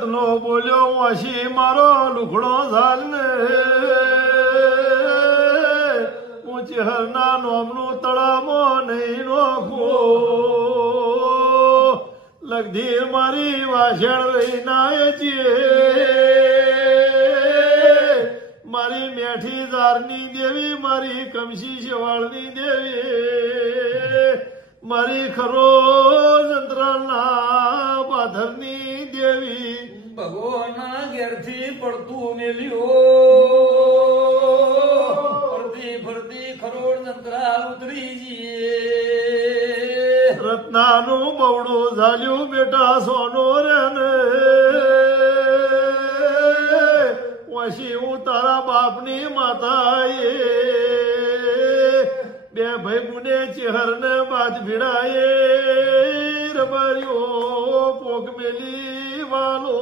રત્નો બોલ્યો વાસી મારો લુખડો ઝાલ ને હું ચેહરના નોમનું તળામો નહીં નોખો લગધીર મારી વાસણ રહી નાય છે મારી મેઠી ઝારની દેવી મારી કમસી શેવાળની દેવી મારી ખરો જંત્રના પાથરની દેવી ભગવાનના ઘેરથી પડતું મેલ્યો ફરતી ફરતી ખરોડ જંત્રા ઉતરી જઈએ રત્નાનું બવડું ઝાલ્યું બેટા સોનો રે ને વશી હું તારા બાપની માતા બે ભાઈ ગુને ચેહરને બાજ ભીડાયે રબર્યો પોક મેલી વાલો